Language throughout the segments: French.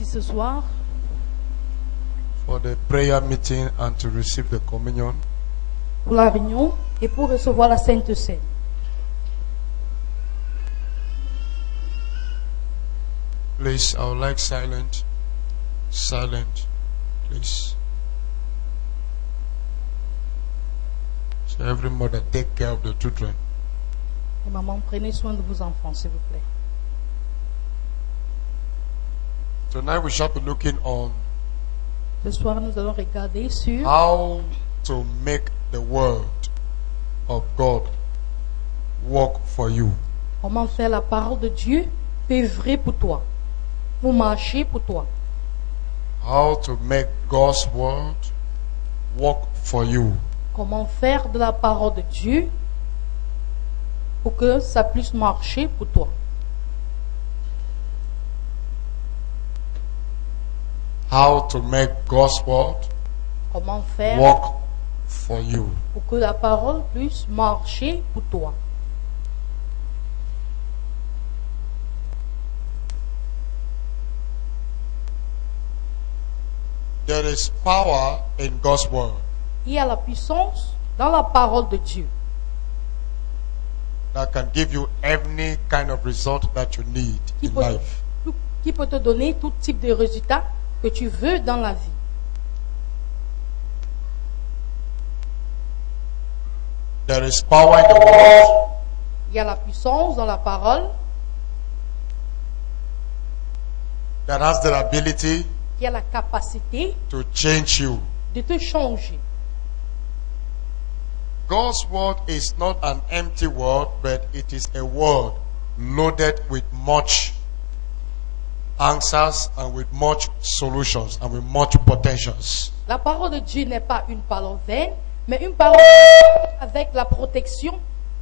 ici ce soir for the prayer meeting and to receive the communion. pour la réunion et pour recevoir la Sainte Seine. Please, I would like silent, please. So every mother take care of the children. Et maman, prenez soin de vos enfants, s'il vous plaît. Tonight we shall be looking on Ce soir, nous allons regarder sur how to make the word of God work for you. comment faire la parole de Dieu œuvrer pour toi, pour marcher pour toi. How to make God's word work for you. Comment faire de la parole de Dieu pour que ça puisse marcher pour toi. How to make God's word Comment faire work for you. pour que la parole puisse marcher pour toi. There is power in God's word Il y a la puissance dans la parole de Dieu that can give you any kind of result that you need in life. qui peut te donner tout type de résultat que tu veux dans la vie. There is power in the word Il y a la puissance dans la parole that has the ability qui a la capacité to change you. de te changer. God's word is not an empty word, but it is a word loaded with much answers and with much solutions and with much potentials. La parole de Dieu n'est pas une parole vaine, mais une parole avec la protection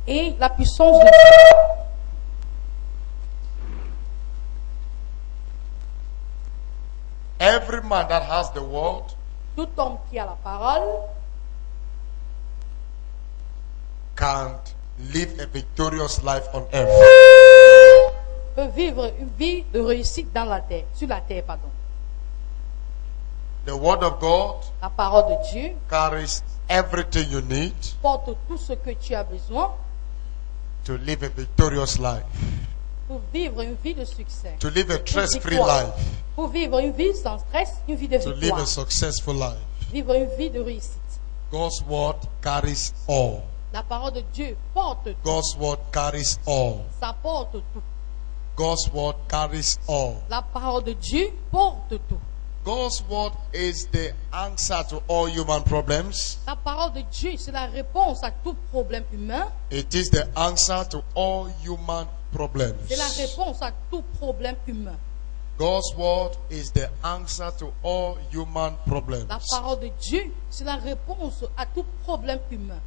et la puissance de Dieu. Every man that has the word Tout homme qui a la parole can live a victorious life on earth. peut vivre une vie de réussite dans la terre, sur la terre, pardon. The word of God La parole de Dieu carries everything you need porte tout ce que tu as besoin to live a victorious life, pour vivre une vie de succès. to live a Une stress-free victoire. life, Pour vivre une vie sans stress, une vie de to live victoire. a successful life. Vivre une vie de réussite. God's word carries all. La parole de Dieu porte tout. God's word carries all. Ça porte tout. God's word carries all. La parole de Dieu porte tout. God's word is the answer to all human problems. La parole de Dieu, c'est la réponse à tout problème humain. It is the answer to all human problems. C'est la réponse à tout problème humain. God's word is the answer to all human problems. La parole de Dieu, c'est la réponse à tout problème humain.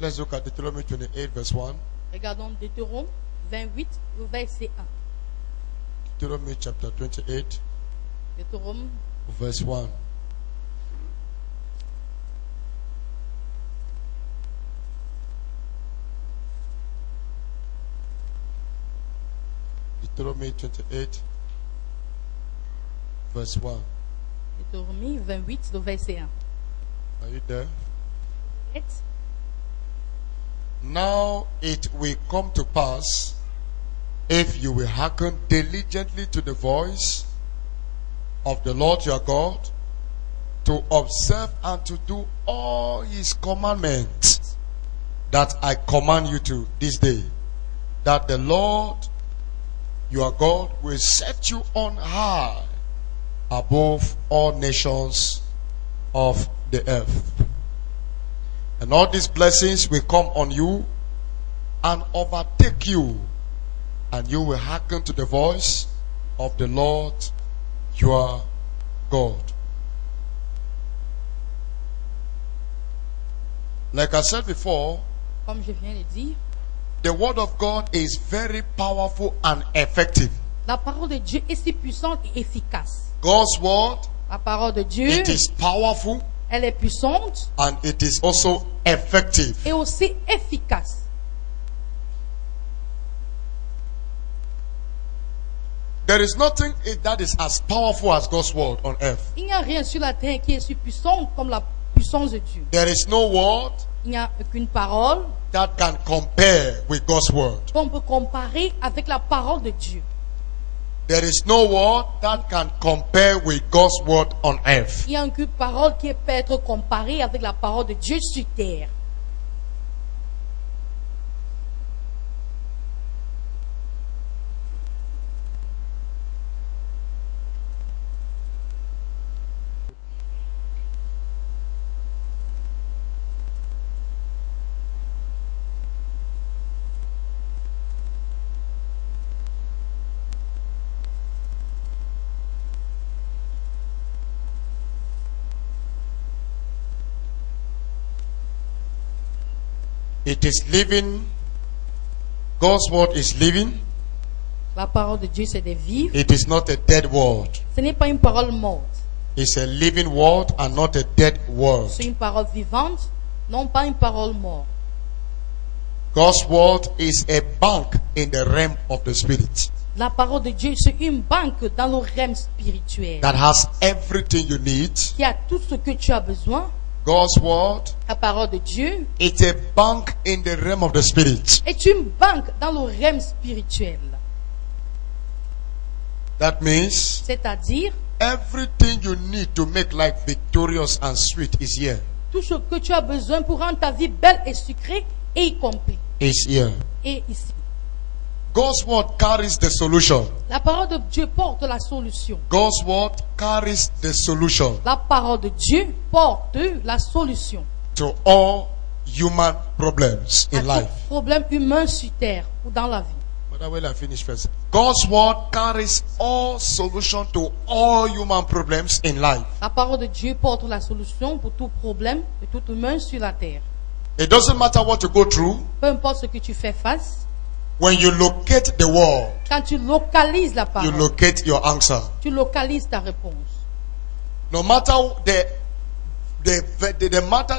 Let's look at Deuteronomy 28 verse 1. Regardons Deutéronome 28, le verset 1. Deuteronomy chapter 28 Deutéronome verse 1. Deuteronomy 28 verse 1. Deutéronome 28, le verset 1. Are you there? Et Now it will come to pass, if you will hearken diligently to the voice of the Lord your God, to observe and to do all his commandments that I command you to this day, that the Lord your God will set you on high above all nations of the earth. And all these blessings will come on you and overtake you, and you will hearken to the voice of the Lord your God. Like I said before, comme je viens de dire, the word of God is very powerful and effective. la parole de Dieu est si puissante et efficace. God's word, La parole de Dieu, it is powerful elle est puissante and it is also effective. et aussi efficace. There is nothing that is as powerful as God's word on earth. Il n'y a rien sur la terre qui est si puissant comme la puissance de Dieu. There is no word Il n'y a aucune parole that can compare with God's word. qu'on peut comparer avec la parole de Dieu. There is no word that can compare with God's word on earth. Il n'y a aucune parole qui peut être comparée avec la parole de Dieu sur terre. It is living. God's word is living. La parole de Dieu, c'est de vivre. It is not a dead word. Ce n'est pas une parole morte. It's a living word and not a dead word. C'est une parole vivante, non pas une parole morte. God's word is a bank in the realm of the spirit La parole de Dieu, c'est une banque dans le règne spirituel that has everything you need. qui a tout ce que tu as besoin. God's word La parole de Dieu is a bank in the realm of the spirit. est une banque dans le règne spirituel. That means C'est-à-dire, everything you need to make life victorious and sweet is here. tout ce que tu as besoin pour rendre ta vie belle et sucrée est y compris. Is here. Et ici. God's word carries the solution. La parole de Dieu porte la solution. God's word carries the solution La parole de Dieu porte la solution to all human problems à in tout life. problème humain sur terre ou dans la vie. But I will finish first. God's word carries all solution to all human problems in life. La parole de Dieu porte la solution pour tout problème de tout humain sur la terre. It doesn't matter what you go through. Peu importe ce que tu fais face, When you locate the word, quand tu localises la you parole, locate your answer. tu localises ta réponse. No matter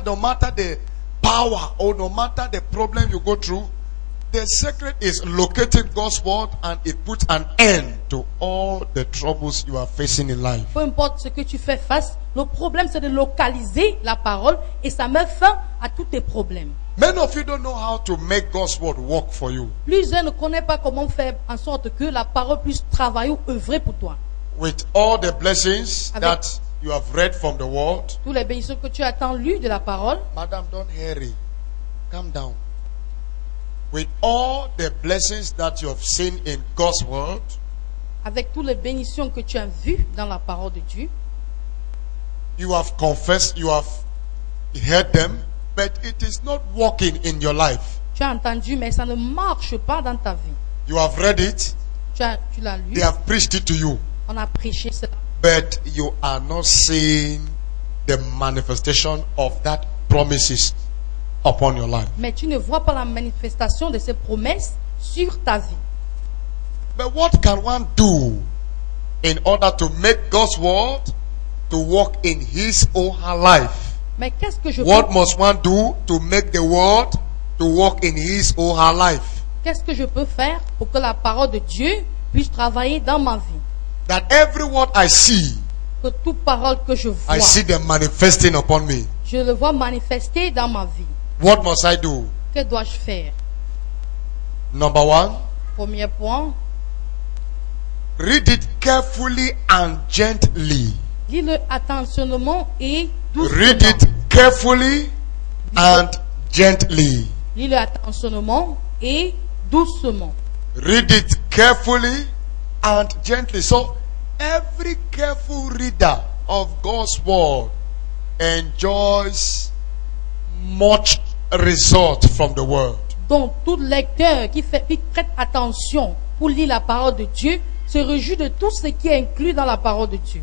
no matter the power or no matter the problem you go through, the secret is locating God's word, and it puts an end to all the troubles you are facing in life. Peu importe ce que tu fais face, le problème c'est de localiser la parole et ça met fin à tous tes problèmes. Many of you don't know how to make God's word work for you. Plusieurs ne connaissent pas comment faire en sorte que la parole puisse travailler ou œuvrer pour toi. With all the blessings Avec- that you have read from the word, Tous les bénédictions que tu as tant lues de la parole, Madam, don't hurry. Calm down. With all the blessings that you have seen in God's word, avec toutes les bénédictions que tu as vues dans la parole de Dieu, you have confessed, you have heard them, but it is not working in your life. tu as entendu, mais ça ne marche pas dans ta vie. You have read it, Tu l'as lu, they have preached it to you, on a prêché cela, but you are not seeing the manifestation of that promises upon your life. mais tu ne vois pas la manifestation de ces promesses sur ta vie. But what can one do in order to make God's word to work in his or her life? Mais qu'est-ce que je What peux, must one do to make the word to work in his or her life? qu'est-ce que je peux faire pour que la parole de Dieu puisse travailler dans ma vie? That every word I see, Que toute parole que je vois, I see them manifesting upon me. je le vois manifester dans ma vie. What must I do? Que dois-je faire? Number one, Premier point, read it carefully and gently. lis-le attentionnement et doucement. Read it carefully and gently. Lis-le attentionnement et doucement. Read it carefully and gently. So, every careful reader of God's word enjoys much result from the word. Donc, tout lecteur qui prête attention pour lire la parole de Dieu se réjouit de tout ce qui est inclus dans la parole de Dieu.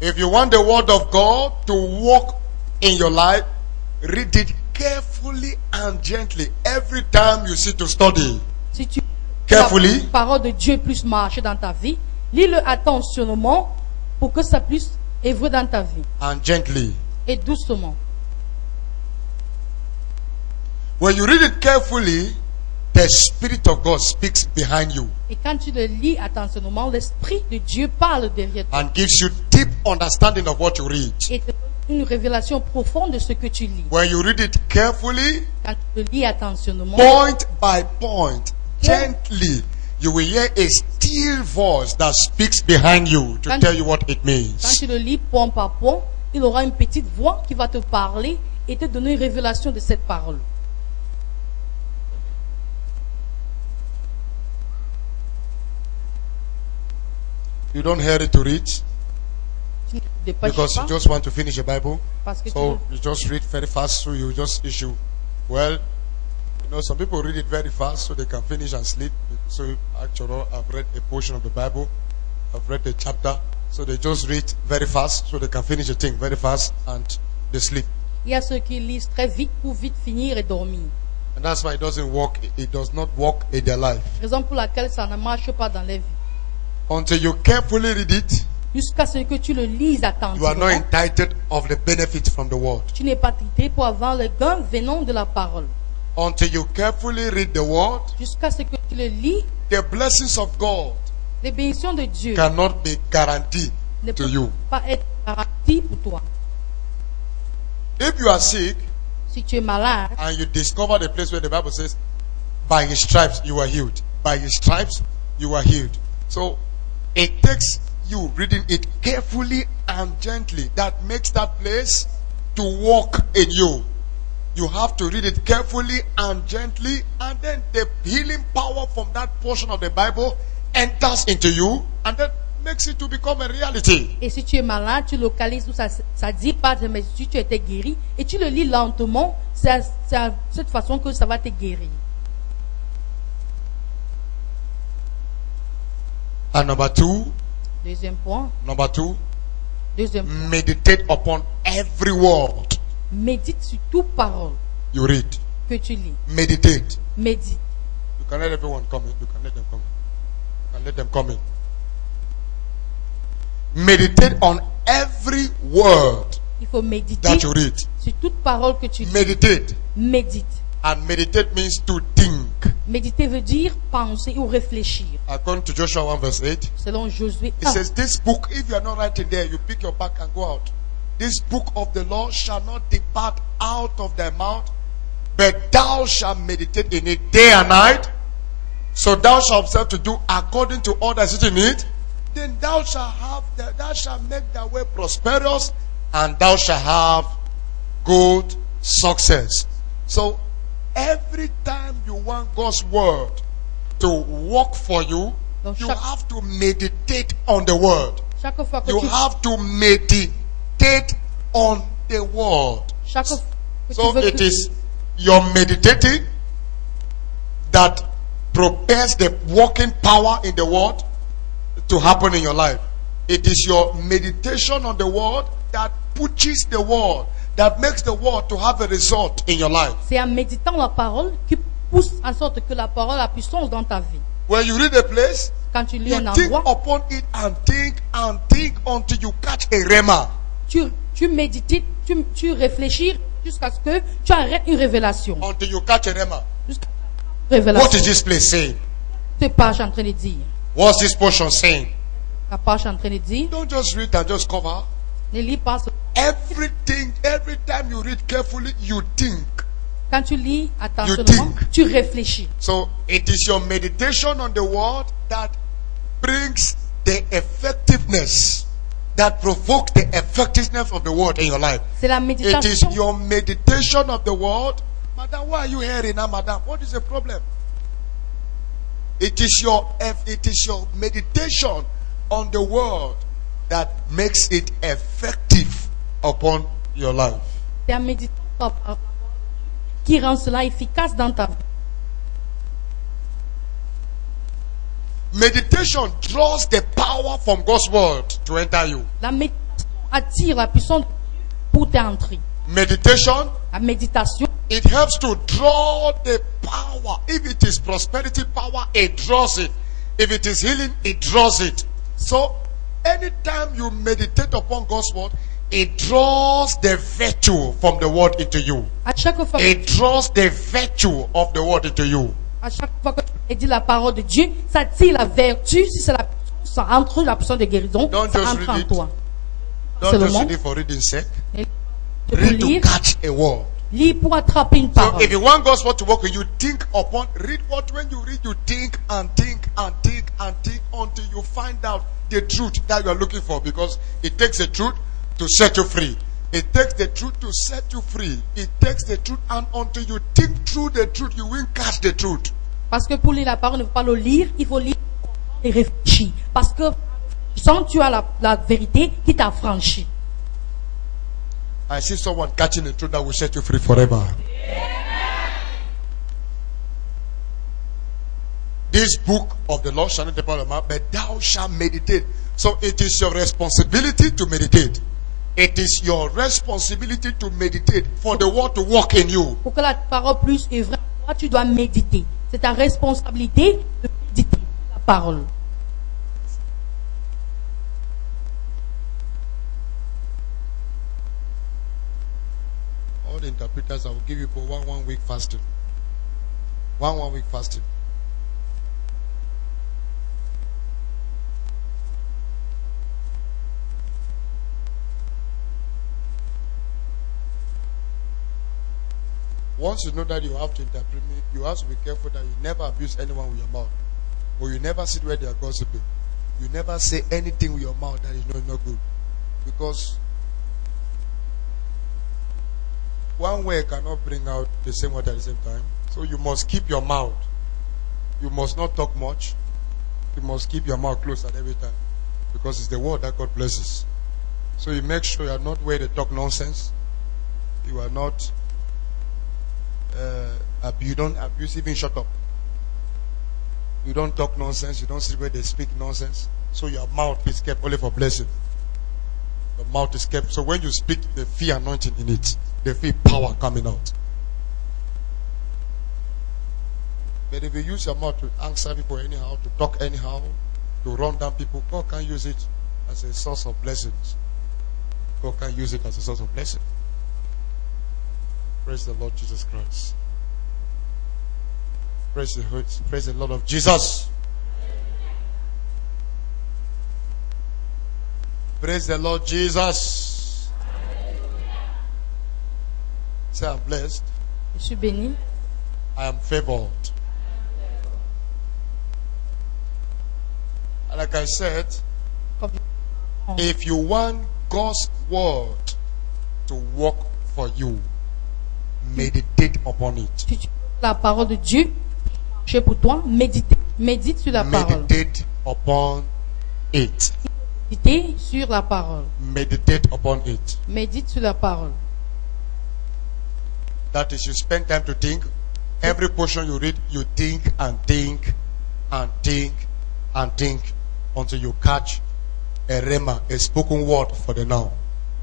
If you want the word of God to work in your life, read it carefully and gently every time you sit to study. Si tu Carefully. la parole de Dieu puisse marcher dans ta vie, lis-le attentionnement pour que ça puisse œuvrer dans ta vie. And gently. Et doucement. When you read it carefully, the Spirit of God speaks behind you Et quand tu le lis attentionnément, l'Esprit de Dieu parle derrière toi and gives you deep understanding of what you read. et te donne une révélation profonde de ce que tu lis. When you read it carefully, Quand tu le lis attentionnément, point by point, gently, you will hear a still voice that speaks behind you to tell you what it quand means. tu le lis point par point, il aura une petite voix qui va te parler et te donner une révélation de cette parole. You don't hurry to read Tu ne te dépêches because you pas just want to finish the Bible. parce que So you just read very fast, so you just issue. Well, you know, some people read it very fast so they can finish and sleep. So actually, I've read a portion of the Bible, I've read a chapter, so they just read very fast so they can finish the thing very fast and they sleep. il y a ceux qui lisent très vite pour vite finir et dormir. And that's why it doesn't work. It does not work in their life. Raison pour laquelle ça ne marche pas dans les vies. Until you carefully read it, Jusqu'à ce que tu le lises you are not attentivement, entitled of the benefit from the word. tu n'es pas traité pour avoir le gain venant de la parole. Until you carefully read the word, Jusqu'à ce que tu le lis, the blessings of God les bénédictions de Dieu cannot be guaranteed ne to peuvent you. pas être garanties pour toi. If you are sick Si tu es malade and you discover the place where the Bible says, by his stripes you are healed. By his stripes you are healed. So it takes you reading it carefully and gently that makes that place to walk in you. You have to read it carefully and gently, and then the healing power from that portion of the Bible enters into you, and that makes it to become a reality. et si tu es malade, tu localises où ça dit pas, mais si tu étais guéri et tu le lis lentement, c'est à cette façon que ça va te guérir. And number two, Deuxième point, meditate upon every word médite sur toute parole you read. que tu lis. Meditate. Médite. You can let everyone come in. You can let them come in. You can let them come in. Meditate on every word Il faut méditer that you read. sur toute parole que tu lis. Meditate. Médite. And meditate means to think. Méditer veut dire penser ou réfléchir. According to Joshua 1 verse 8, Selon Josué it 1, says, this book, if you are not writing there, you pick your bag and go out. This book of the law shall not depart out of thy mouth, but thou shalt meditate in it day and night. So thou shalt observe to do according to all that is in it. Then thou shalt make thy way prosperous, and thou shalt have good success. So every time you want God's word to work for you, Donc, you chaque- have to meditate on the word. chaque fois que You tu have to meditate on the word. chaque fois que So tu veux it que- is your meditating that propels the working power in the word to happen in your life. It is your meditation on the word that pushes the word, that makes the word to have a result in your life. c'est en méditant la parole qui pousse en sorte que la parole a puissance dans ta vie. When you read a place, Quand tu lis you un think endroit, upon it and think until you catch a rhema. tu médites, tu réfléchis jusqu'à ce que tu arrêtes une révélation. Until you catch a rhema. Jusqu'à une What révélation. is this place saying? Cette page est en train de dire. What's this portion saying? La page est en train de dire. Don't just read and just cover. Ne lis pas. Everything, every time you read carefully, you think. Quand tu lis attentivement, think. tu réfléchis. So it is your meditation on the word that brings the effectiveness, that provokes the effectiveness of the word in your life. C'est la It is méditation. your meditation of the word. Madam, why are you hearing now, madam? What is the problem? It is your meditation on the word that makes it effective upon your life. C'est la méditation qui rend cela efficace dans ta vie. Meditation draws the power from God's word to enter you. La méditation attire la puissance pour t'entrer. Meditation, La méditation, it helps to draw the power. If it is prosperity power, it draws it. If it is healing, it draws it. So, anytime you meditate upon God's word, it draws the virtue from the word into you. à chaque fois, It draws the virtue of the word into you. À chaque fois que tu dis la parole de Dieu, ça tire la vertu. Si c'est la puissance, ça entre la puissance de guérison, Don't ça just entre en read it. toi. Don't just Seulement, read it for reading sake. tu peux Read to lire, catch a word. lis pour attraper une So parole. if you want God's word to work with you, think upon, read what, when you read, you think and think and think and think until you find out the truth that you are looking for, because it takes the truth to set you free. It takes the truth to set you free. It takes the truth, and until you think through the truth, you will catch the truth. Parce que pour lire la parole, il ne faut pas le lire, il faut lire et réfléchir. Parce que sans tu as la vérité qui t'a franchi. I see someone catching the truth that will set you free forever. This book of the Lord shall not depart from your mouth, but thou shalt meditate. So it is your responsibility to meditate. It is your responsibility to meditate for the word to work in you. Pour que la parole puisse œuvrer en toi, tu dois méditer. C'est ta responsabilité de méditer la parole. All the interpreters, I will give you for one week fasting. One week fasting. Once you know that you have to interpret me, you have to be careful that you never abuse anyone with your mouth. Or you never sit where they are gossiping. You never say anything with your mouth that is not good. Because one way cannot bring out the same word at the same time. So you must keep your mouth. You must not talk much. You must keep your mouth closed at every time. Because it's the word that God blesses. So you make sure you are not where they talk nonsense. You are not you don't abuse, even shut up. You don't talk nonsense. You don't sit where they speak nonsense. So your mouth is kept only for blessing. Your mouth is kept. So when you speak, they feel anointing in it. They feel power coming out. But if you use your mouth to answer people anyhow, to talk anyhow, to run down people, God can use it as a source of blessings. God can use it as a source of blessing. Praise the Lord Jesus Christ. Praise the Lord of Jesus. Praise the Lord Jesus. Say, I'm blessed. Je suis béni. I am favored. And like I said, if you want God's word to work for you, meditate upon it. Si tu veux la parole de Dieu, marcher pour toi, médite sur la parole. Meditate upon it. Médite sur la parole. Meditate upon it. Médite sur la parole. That is, you spend time to think. Every portion you read, you think and think and think and think until you catch a rhema, a spoken word for the now.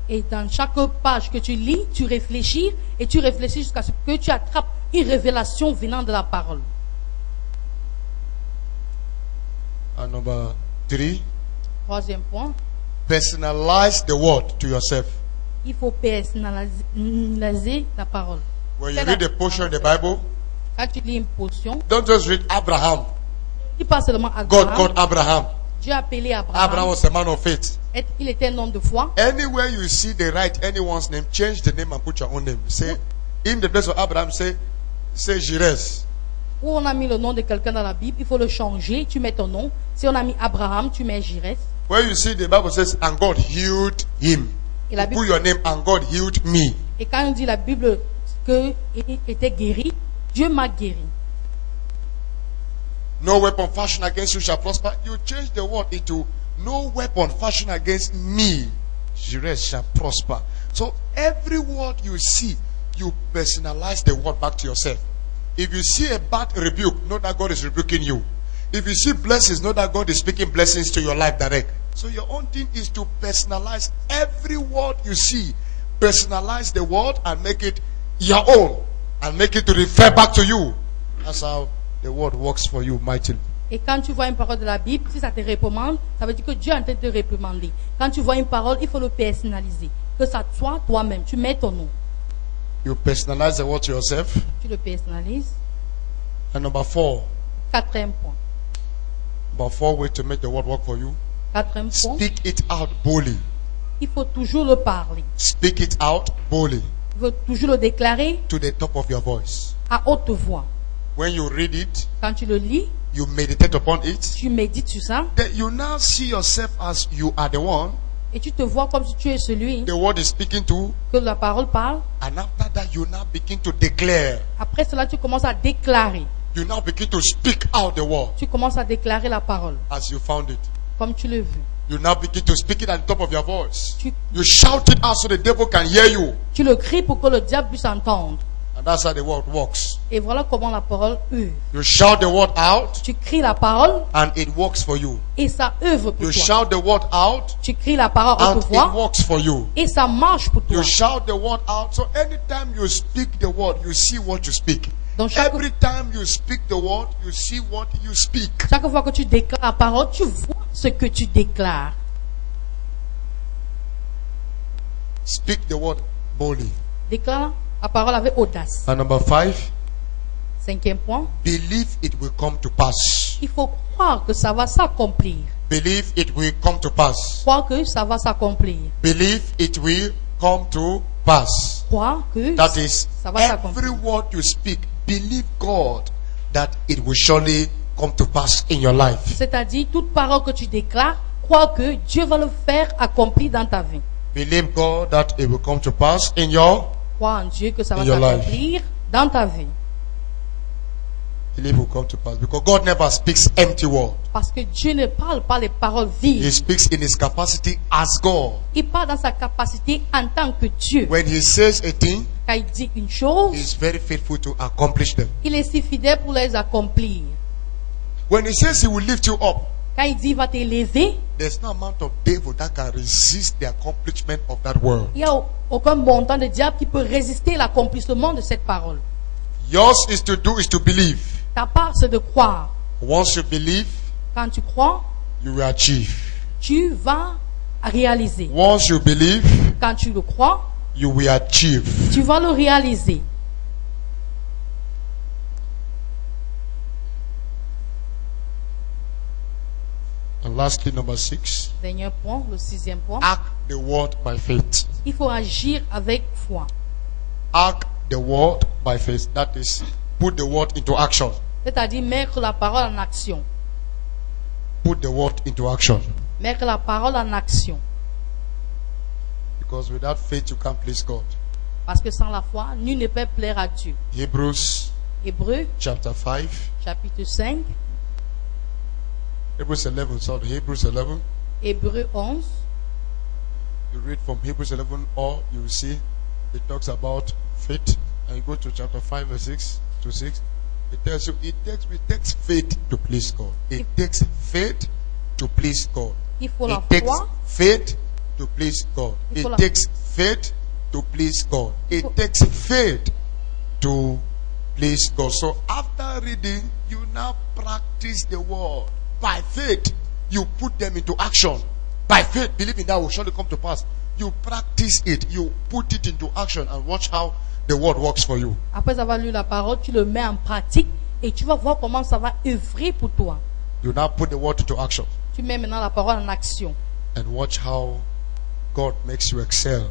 Et dans chaque page que tu lis, tu réfléchis et tu réfléchis jusqu'à ce que tu attrapes une révélation venant de la parole. And number 3, Troisième point, personalize the word to yourself. il faut personnaliser la parole. When you read a portion in the Bible, Quand tu lis une portion, don't just read Abraham. dis pas seulement God Abraham. called Abraham. Dieu a appelé Abraham Abraham. was a man of faith. Il était un homme de foi. Anywhere you see they write anyone's name, change the name and put your own name. Say, in the place of Abraham, say Jires. Où on a mis le nom de quelqu'un dans la Bible, il faut le changer. Tu mets ton nom. Si on a mis Abraham, tu mets Jires. Where you see the Bible says, and God healed him. Et la You Bible, put your name, and God healed me. et quand on dit la Bible qu'il était guéri, Dieu m'a guéri. No weapon fashioned against you shall prosper. You change the word into no weapon fashioned against me, Jires, shall prosper. So every word you see, you personalize the word back to yourself. If you see a bad rebuke, know that God is rebuking you. If you see blessings, know that God is speaking blessings to your life direct. So your own thing is to personalize every word you see. Personalize the word and make it your own. And make it to refer back to you. That's how the word works for you mightily. Et quand tu vois une parole de la Bible, si ça te réprimande, ça veut dire que Dieu est en train de te réprimander. Quand tu vois une parole, il faut le personnaliser. Que ça soit toi-même. Tu mets ton nom. You personalize the word to yourself. Tu le personnalises. And number 4. Quatrième point. Number 4 way to make the word work for you. Quatrième point. Speak it out boldly. Il faut toujours le parler. Speak it out boldly. Il faut toujours le déclarer To the top of your voice. à haute voix. When you read it, Quand tu le lis, you meditate upon it. tu médites sur ça Then you now see yourself as you are the one et tu te vois comme si tu es celui the word is speaking to. que la parole parle. And after that, you now begin to declare. Après cela, tu commences à déclarer. You now begin to speak out the word Tu commences à déclarer la parole as you found it. comme tu l'as vu. You now begin to speak it at the top of your voice. Tu, You shout it out so the devil can hear you. tu le cries pour que le diable puisse entendre. And that's how the word works. Et voilà comment la parole œuvre. You shout the word out Tu cries la parole and it works for you. et ça œuvre pour You toi. shout the word out Tu cries la parole à and haute it voix works for you. et ça marche pour toi. You shout the word out. So anytime you speak the word, you see what you speak. Donc chaque Every time you speak the word, you see what you speak. fois que tu déclares la parole, tu vois ce que tu déclares. Speak the word boldly. Déclare la parole avec audace. And number 5, Cinquième point, believe it will come to pass. il faut croire que ça va s'accomplir. Believe it will come to pass. Croire que ça va s'accomplir. Believe it will come to pass. Croire que That is, ça va s'accomplir. every word you speak, believe God that it will surely come to pass in your life. C'est-à-dire, toute parole que tu déclares, crois que Dieu va le faire accomplir dans ta vie. Believe God that it will come to pass in your Crois en Dieu que ça va In your life. s'accomplir dans ta vie. believe will come to pass. Because God never speaks empty word. Parce que Dieu ne parle pas les paroles He vides. speaks in his capacity as God. Il parle dans sa capacité en tant que Dieu. When he says a thing, Quand il dit une chose, he is very faithful to accomplish them. il est si fidèle pour les accomplir. When he says he will lift you up, Quand il dit il va t'élever, there's no amount of devil that can resist the accomplishment of that word. il n'y a aucun montant de diable qui peut résister l'accomplissement de cette parole. Yours is to believe. Ta part, c'est de croire. Once you believe, Quand tu crois, you will achieve. tu vas réaliser. Once you believe, Quand tu le crois, you will achieve. tu vas le réaliser. And lastly, number 6, Dernier point, le sixième point. act the word by faith. Il faut agir avec foi. Act the word by faith. That is, put the word into action. C'est-à-dire mettre la parole en action. Put the word into action. Mettre la parole en action. Because without faith, you can't please God. Parce que sans la foi, nul ne peut plaire à Dieu. Hebrews Hébreux, chapter 5. chapitre 5. Hebrews 11, sorry, Hebrews 11. Hébreux 11. You read from Hebrews 11, or you will see it talks about faith. And you go to chapter 5, verse 6 to 6. It tells you it takes faith to please God. It takes faith to please God. Il faut la It takes foi. faith to please God. Il faut It la- takes faith to please God. It faut- takes faith to please God. So after reading, you now practice the word. By faith, you put them into action. By faith, believing that will surely come to pass. You practice it. You put it into action and watch how the word works for you. Après avoir lu la parole, tu le mets en pratique et tu vas voir comment ça va œuvrer pour toi. You now put the word into action Tu mets maintenant la parole en action and watch how God makes you excel.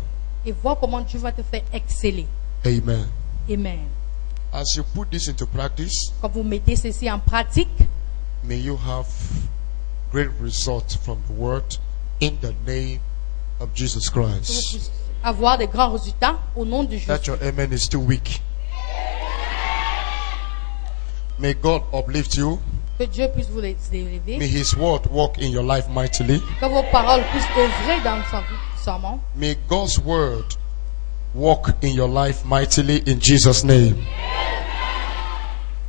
et vois comment Dieu va te faire exceller. Amen. Amen. As you put this into practice, Quand vous mettez ceci en pratique, may you have great results from the word in the name of Jesus vous Christ. puissiez avoir de grands résultats au nom de That Jésus. your amen is too weak. May God uplift you. Que Dieu puisse vous les élever. May His word work in your life mightily. Que vos paroles puissent œuvrer dans sa vie puissamment. May God's word work in your life mightily in Jesus' name.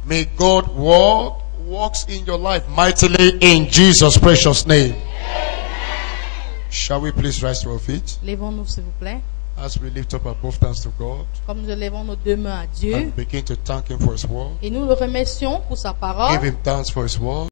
May God's word works in your life mightily in Jesus' precious name. Shall we please rise to our feet Lèvons-nous, s'il vous plaît. as we lift up our both hands to God Comme nous lèvons nos deux mains à Dieu. and begin to thank Him for His word. Et nous le remercions pour sa parole. Give Him thanks for His word.